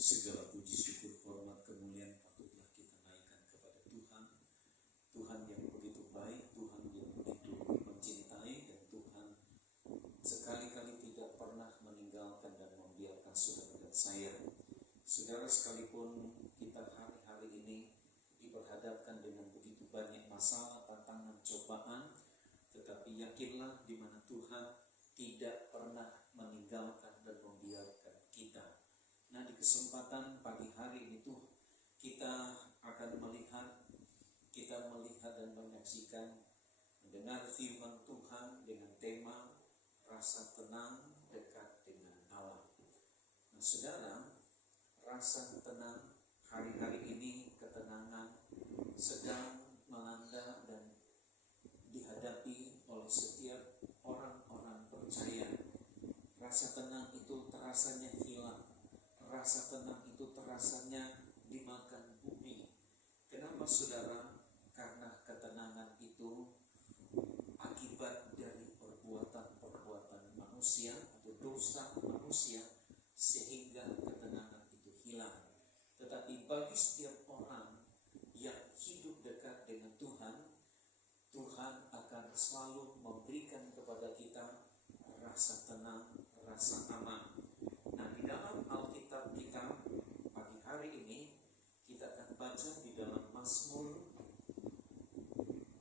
Segala puji syukur hormat kemuliaan patutlah kita naikkan kepada Tuhan. Tuhan yang begitu baik, Tuhan yang begitu mencintai, dan Tuhan sekali-kali tidak pernah meninggalkan dan membiarkan saudara dan saya. Saudara, sekalipun kita hari-hari ini diperhadapkan dengan begitu banyak masalah, tantangan, cobaan, tetapi yakinlah di mana Tuhan tidak pernah meninggalkan dan membiarkan kita. Nah, di kesempatan pagi hari ini tuh kita akan melihat dan menyaksikan, mendengar firman Tuhan dengan tema rasa tenang dekat dengan Allah. Nah, saudara, rasa tenang hari-hari ini, ketenangan sedang melanda dan dihadapi oleh setiap orang-orang percaya. Rasa tenang itu terasanya hilang. Rasa tenang itu terasanya dimakan bumi. Kenapa, saudara? Karena ketenangan itu akibat dari perbuatan-perbuatan manusia atau dosa manusia, sehingga ketenangan itu hilang. Tetapi bagi setiap orang yang hidup dekat dengan Tuhan, Tuhan akan selalu memberikan kepada kita rasa tenang, rasa aman. Nah, di dalam Alkitab kita pagi hari ini kita akan baca di dalam Mazmur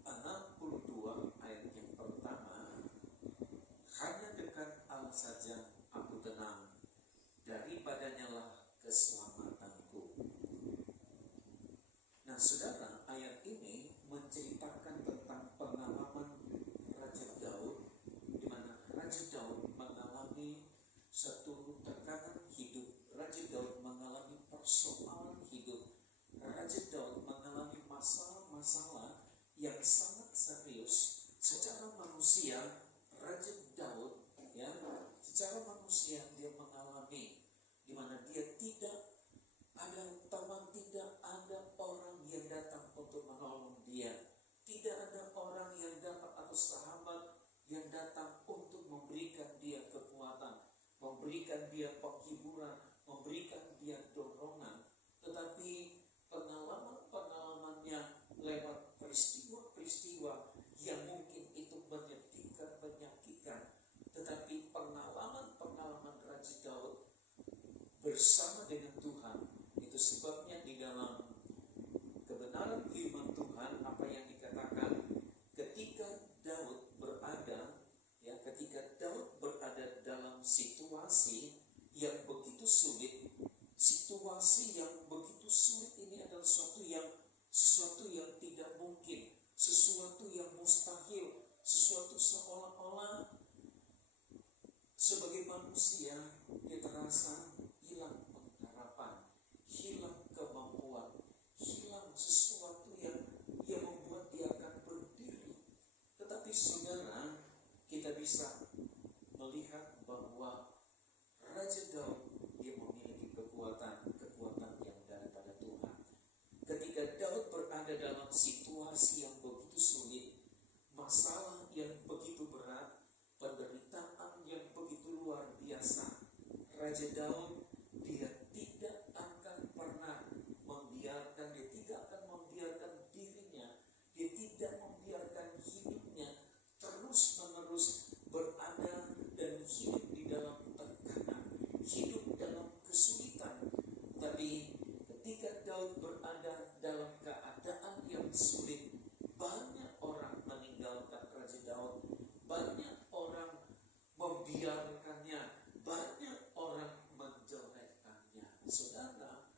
62 ayat yang pertama. Hanya dekat Allah saja aku tenang, daripadanya lah keselamatanku. Nah, saudara, ayat ini menceritakan tentang pengalaman Raja Daud, di mana Raja Daud mengalami satu tekanan hidup. Raja Daud mengalami persoalan hidup. Raja Daud mengalami masalah-masalah yang sangat serius. Secara manusia, Raja Daud secara manusia dia mengalami di mana dia tidak ada teman, tidak ada orang yang datang untuk menolong dia. Tidak ada orang yang dapat atau sahabat yang datang untuk memberikan dia kekuatan, memberikan dia penghiburan, memberikan dia dorongan. Tetapi pengalaman-pengalamannya lewat peristiwa-peristiwa yang mungkin itu menyakitkan. Tetapi pengalaman-pengalaman Raja Daud bersama dengan Tuhan, itu sebabnya di dalam kebenaran firman Tuhan apa yang dikatakan ketika Daud berada dalam situasi yang begitu sulit. Situasi yang begitu sulit ini adalah sesuatu yang tidak mungkin, sesuatu yang mustahil, sesuatu seolah-olah sebagai manusia dia terasa hilang pengharapan, hilang kemampuan, hilang sesuatu yang membuat dia akan berdiri. Tetapi saudara, kita bisa melihat bahwa Raja Daud dia memiliki kekuatan yang daripada Tuhan. Ketika Daud berada dalam situasi yang begitu sulit, masalah yang begitu berat, penderitaan yang begitu luar biasa, Raja Daud dia tidak akan pernah membiarkan, dia tidak akan membiarkan dirinya, dia tidak membiarkan hidupnya terus-menerus berada dan hidup di dalam tekanan, hidup dalam kesulitan. Tapi ketika Daud berada dalam keadaan yang sulit, banyak orang meninggalkan Raja Daud, banyak orang membiarkannya, banyak orang menjelekkannya. Saudara,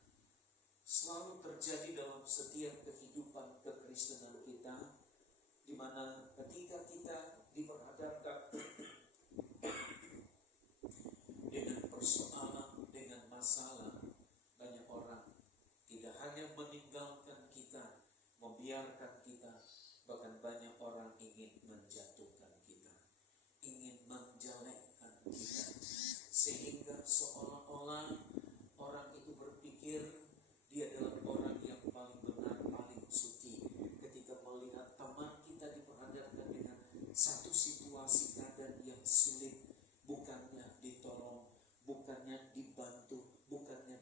selalu terjadi dalam setiap kehidupan kekristenan kita, di mana ketika kita diperhadapkan dengan persoalan, dengan masalah, banyak orang tidak hanya meninggalkan kita, membiarkan kita, bahkan banyak orang ingin menjatuhkan kita, ingin menjelekkan kita, sehingga seolah-olah orang itu berpikir dia adalah orang yang paling benar, paling suci. Ketika melihat teman kita diperhadapkan dengan satu situasi keadaan yang sulit, bukannya ditolong, bukannya dibantu, bukannya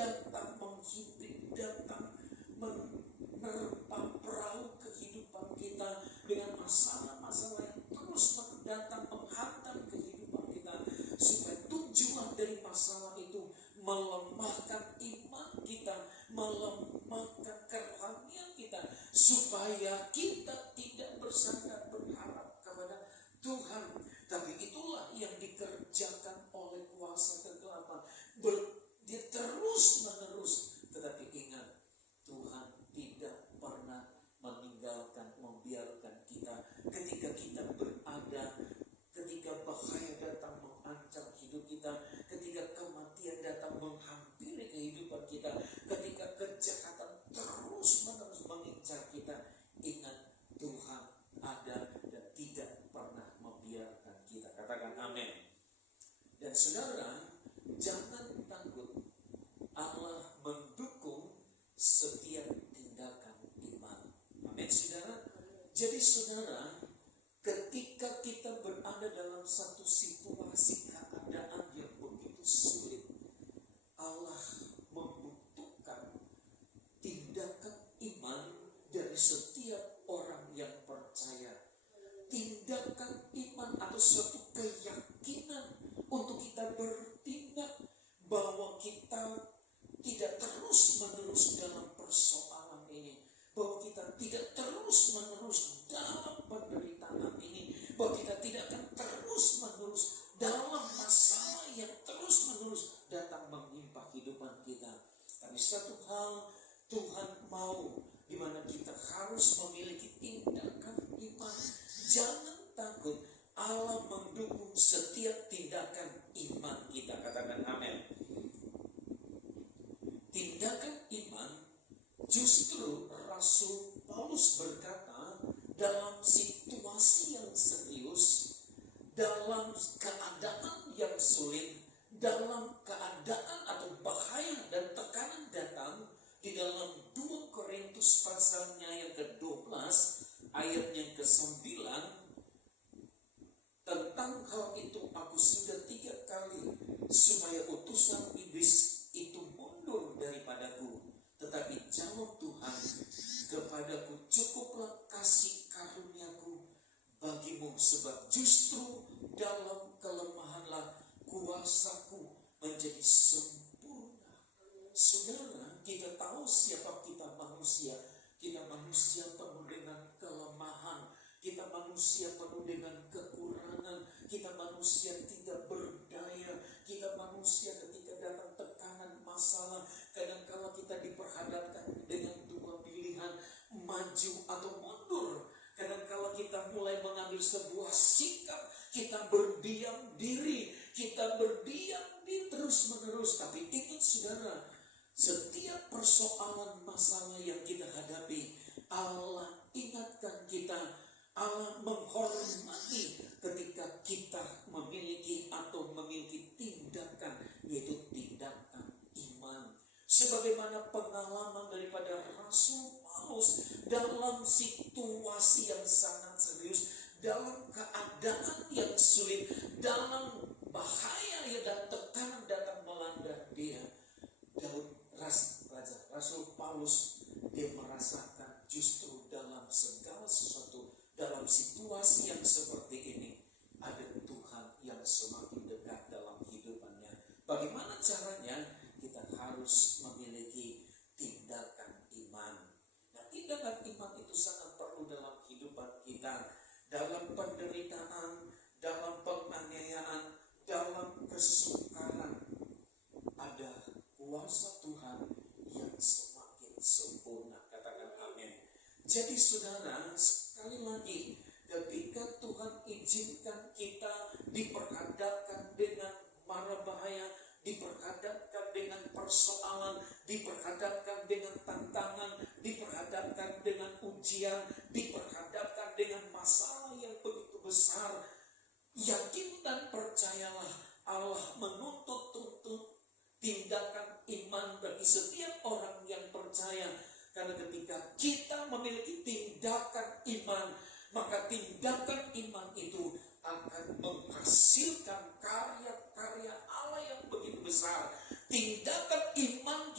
datang menghimpit, datang menerpa perahu kehidupan kita dengan masalah-masalah yang terus datang menghantam kehidupan kita, supaya tujuan dari masalah itu melemahkan iman kita, melemahkan kerohanian kita, supaya kita tidak bersandar berharap kepada Tuhan. Tapi itulah yang dikerjakan oleh kuasa kegelapan. Dia terus menerus. Tetapi ingat, Tuhan tidak pernah meninggalkan, membiarkan kita. Ketika kita berada, ketika bahaya datang mengancam hidup kita, ketika kematian datang menghampiri kehidupan kita, ketika kejahatan terus menerus mengincar kita, ingat, Tuhan ada dan tidak pernah membiarkan kita. Katakan amin. Dan saudara, jangan takut. Allah mendukung setiap tindakan iman. Amin, saudara. Jadi saudara, ketika kita berada dalam satu situasi keadaan yang begitu sulit, Allah membutuhkan tindakan iman dari setiap orang yang percaya. Tindakan iman atau suatu keyakinan untuk kita bertindak bahwa kita tidak terus-menerus dalam persoalan ini, bahwa kita tidak terus-menerus dalam penderitaan ini, bahwa kita tidak akan terus-menerus dalam masalah yang terus-menerus datang menimpa kehidupan kita. Tapi satu hal Tuhan mau, di mana kita harus memiliki tindakan iman. Jangan takut, Allah mendukung setiap tindakan iman kita. Katakan amin. Tindakan iman, justru Rasul Paulus berkata, dalam situasi yang serius, dalam keadaan yang sulit, dalam keadaan atau bahaya dan tekanan datang, di dalam 2 Korintus pasalnya yang ke-12 ayatnya ke-9, tentang hal itu aku sudah 3 kali supaya utusan iblis itu mundur daripadaku, tetapi jawab Tuhan kepadaku, cukuplah kasih karuniaku bagimu, sebab justru dalam kelemahanlah kuasaku menjadi sempurna. Saudara, kita tahu siapa kita manusia. Kita manusia penuh dengan kelemahan. Kita manusia penuh dengan kekurangan. Kita manusia tidak berdaya. Kita manusia ketika datang tekanan masalah, kadang-kala kita diperhadapkan dengan 2 pilihan, maju atau mundur. Kadang-kala kita mulai mengambil sebuah sikap, kita berdiam diri, kita berdiam diri terus-menerus. Tapi ingat saudara, setiap persoalan masalah yang kita hadapi, Allah ingatkan kita, Allah menghormati ketika kita memiliki atau memiliki tindakan, yaitu tindakan iman. Sebagaimana pengalaman daripada Rasul Paulus dalam situasi yang sangat serius, dalam keadaan yang sulit, dalam bahaya dan tekanan datang melanda dia. Dalam Rasul Paulus, dia merasakan justru dalam segala sesuatu, dalam situasi yang seperti ini, ada Tuhan yang semakin dekat dalam hidupannya. Bagaimana caranya? Kita harus memiliki tindakan iman. Nah, tindakan iman itu sangat perlu dalam kehidupan kita. Dalam penderitaan, dalam penganiayaan, dalam kesukaran, ada kuasa Tuhan yang semakin sempurna. Katakan amin. Jadi saudara, sekali lagi, ketika Tuhan izinkan kita diperhadapkan dengan mara bahaya, diperhadapkan dengan persoalan, diperhadapkan dengan tantangan, diperhadapkan dengan ujian, diperhadapkan dengan masalah yang begitu besar, yakin dan percayalah, Allah menuntut tindakan iman bagi setiap orang yang percaya. Karena ketika kita memiliki tindakan iman, maka tindakan iman itu akan menghasilkan karya-karya Allah yang begitu besar. Tindakan iman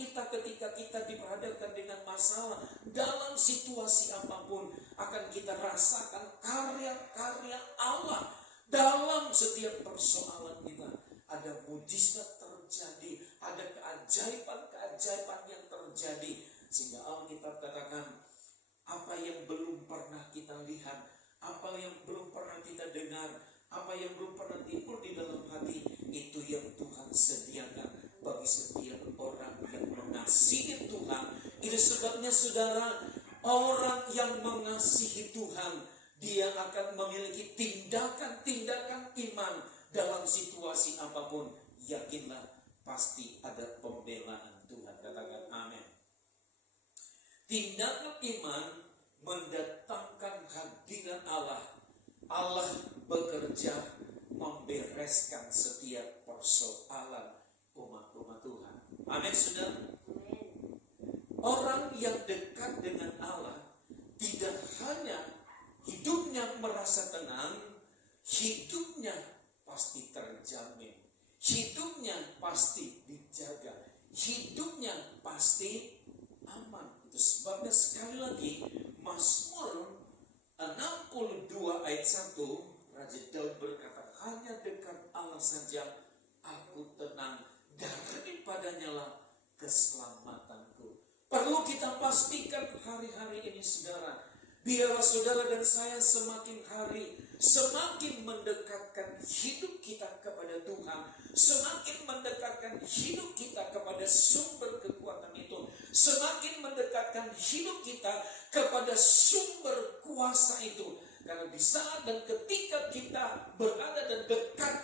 masalah, dalam situasi apapun akan kita rasakan karya-karya Allah dalam setiap persoalan kita. Ada mujizat terjadi, ada keajaiban-keajaiban yang terjadi, sehingga Alkitab katakan apa yang belum pernah kita lihat, apa yang belum pernah kita dengar, apa yang belum pernah timbul di dalam hati, itu yang Tuhan sediakan bagi setiap orang yang mengasihi Tuhan. Itu sebabnya saudara, orang yang mengasihi Tuhan, dia akan memiliki tindakan-tindakan iman dalam situasi apapun. Yakinlah, pasti ada pembelaan Tuhan. Katakan amin. Tindakan iman mendatangkan hadirat Allah. Allah bekerja membereskan setiap persoalan umat-umat Tuhan. Amin, saudara. Orang yang dekat dengan Allah tidak hanya hidupnya merasa tenang, hidupnya pasti terjamin, hidupnya pasti dijaga, hidupnya pasti aman. Itu sebabnya sekali lagi Mazmur 62 ayat 1, Raja Daud berkata, hanya dekat Allah saja aku tenang, daripadanya lah keselamatanku. Perlu kita pastikan hari-hari ini saudara, biarlah saudara dan saya semakin hari semakin mendekatkan hidup kita kepada Tuhan, semakin mendekatkan hidup kita kepada sumber kekuatan itu, semakin mendekatkan hidup kita kepada sumber kuasa itu. Karena di saat dan ketika kita berada dan dekat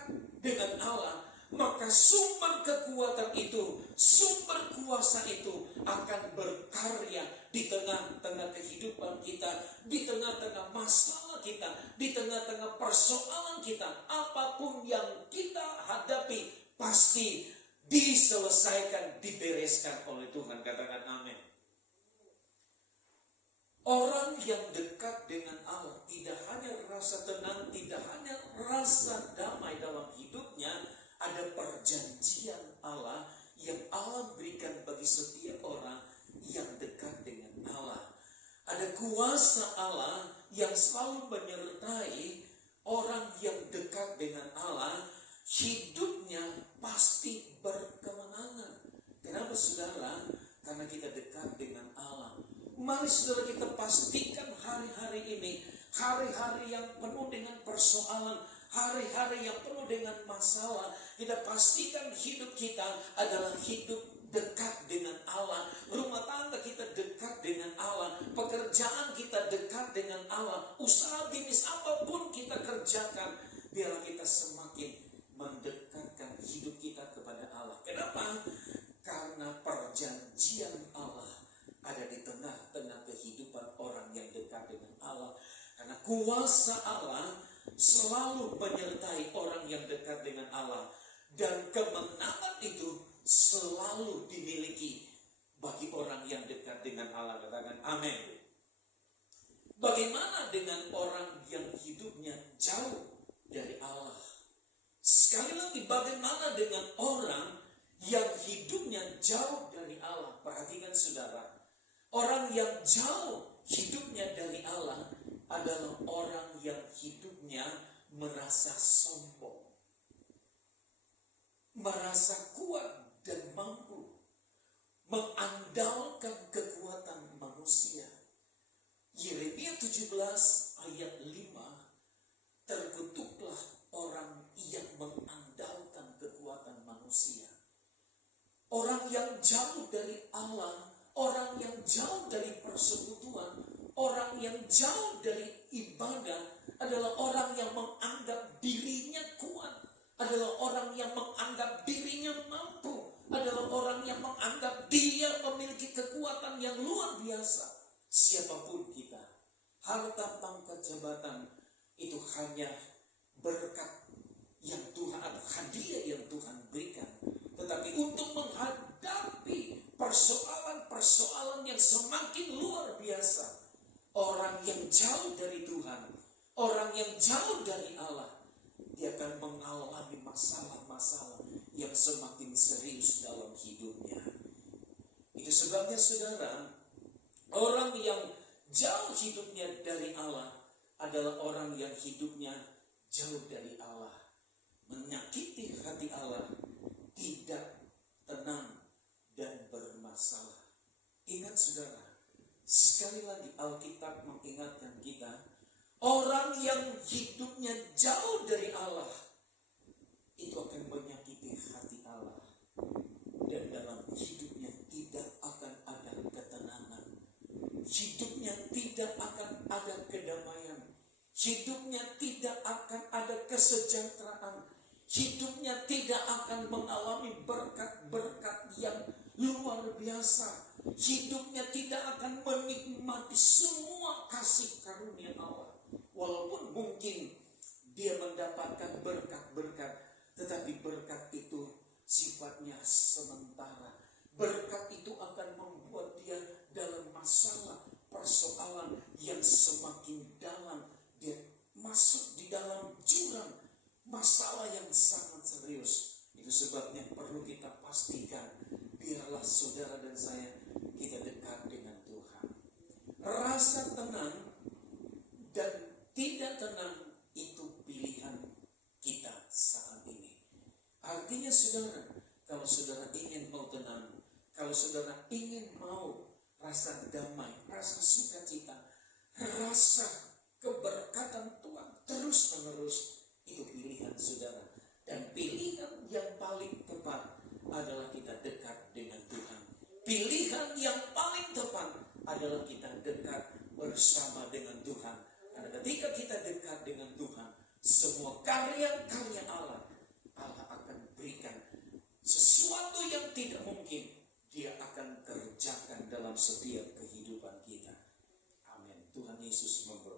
dengan Allah, maka sumber kekuatan itu, sumber kuasa itu akan berkarya di tengah-tengah kehidupan kita, di tengah-tengah masalah kita, di tengah-tengah persoalan kita. Apapun yang kita hadapi pasti diselesaikan, dibereskan oleh Tuhan. Katakan amin. Orang yang dekat dengan Allah tidak hanya rasa tenang, tidak hanya rasa damai dalam hidupnya. Ada perjanjian Allah yang Allah berikan bagi setiap orang yang dekat dengan Allah. Ada kuasa Allah yang selalu menyertai orang yang dekat dengan Allah. Hidupnya pasti berkemenangan. Kenapa saudara? Karena kita dekat dengan Allah. Mari saudara kita pastikan hari-hari ini, hari-hari yang penuh dengan persoalan, hari-hari yang penuh dengan masalah, kita pastikan hidup kita adalah hidup dekat dengan Allah. Rumah tangga kita dekat dengan Allah, pekerjaan kita dekat dengan Allah, usaha bisnis apapun kita kerjakan, biarlah kita semakin mendekatkan hidup kita kepada Allah. Kenapa? Karena perjanjian Allah ada di tengah-tengah kehidupan orang yang dekat dengan Allah. Karena kuasa Allah selalu menyertai orang yang dekat dengan Allah. Dan kemenangan itu selalu dimiliki bagi orang yang dekat dengan Allah. Katakan amin. Bagaimana dengan orang yang hidupnya jauh dari Allah? Sekali lagi, bagaimana dengan orang yang hidupnya jauh dari Allah? Perhatikan saudara, orang yang jauh hidupnya dari Allah adalah orang yang hidupnya merasa sombong, merasa kuat dan mampu, mengandalkan kekuatan manusia. Yeremia 17 ayat 5, terkutuklah orang yang mengandalkan kekuatan manusia. Orang yang jauh dari Allah, orang yang jauh dari persekutuan, orang yang jauh dari ibadah adalah orang yang menganggap dirinya kuat, adalah orang yang menganggap dirinya mampu, adalah orang yang menganggap dia memiliki kekuatan yang luar biasa. Siapapun kita, harta, pangkat, jabatan itu hanya berkat yang Tuhan atau hadiah yang Tuhan berikan. Tetapi untuk menghadapi persoalan-persoalan yang semakin luar biasa, orang yang jauh dari Tuhan, orang yang jauh dari Allah, dia akan mengalami masalah-masalah yang semakin serius dalam hidupnya. Itu sebabnya saudara, Orang yang jauh hidupnya dari Allah adalah orang yang hidupnya jauh dari Allah. Menyakiti hati Allah, tidak tenang dan bermasalah. Ingat saudara, sekali lagi Alkitab mengingatkan kita, orang yang hidupnya jauh dari Allah itu akan menyakiti hati Allah, dan dalam hidupnya tidak akan ada ketenangan, hidupnya tidak akan ada kedamaian, hidupnya tidak akan ada kesejahteraan, hidupnya tidak akan mengalami berkat-berkat yang luar biasa, hidupnya tidak akan menikmati semua kasih karunia Allah. Walaupun mungkin dia mendapatkan berkat-berkat, tetapi berkat itu sifatnya sementara. Berkat itu akan membuat dia dalam masalah, persoalan yang semakin dalam. Dia masuk di dalam jurang masalah yang sangat serius. Itu sebabnya perlu kita pastikan, biarlah saudara dan saya kita dekat dengan Tuhan. Rasa tenang dan tidak tenang itu pilihan kita saat ini. Artinya saudara, kalau saudara ingin mau tenang, kalau saudara ingin mau rasa damai, rasa sukacita, rasa keberkatan Tuhan terus menerus, itu pilihan saudara. Dan pilihan yang paling tepat adalah kita dekat dengan Tuhan. Pilihan yang paling tepat adalah kita dekat bersama dengan Tuhan. Karena ketika kita dekat dengan Tuhan, semua karya-karya Allah akan berikan sesuatu yang tidak mungkin, Dia akan kerjakan dalam setiap kehidupan kita. Amin. Tuhan Yesus memberkati.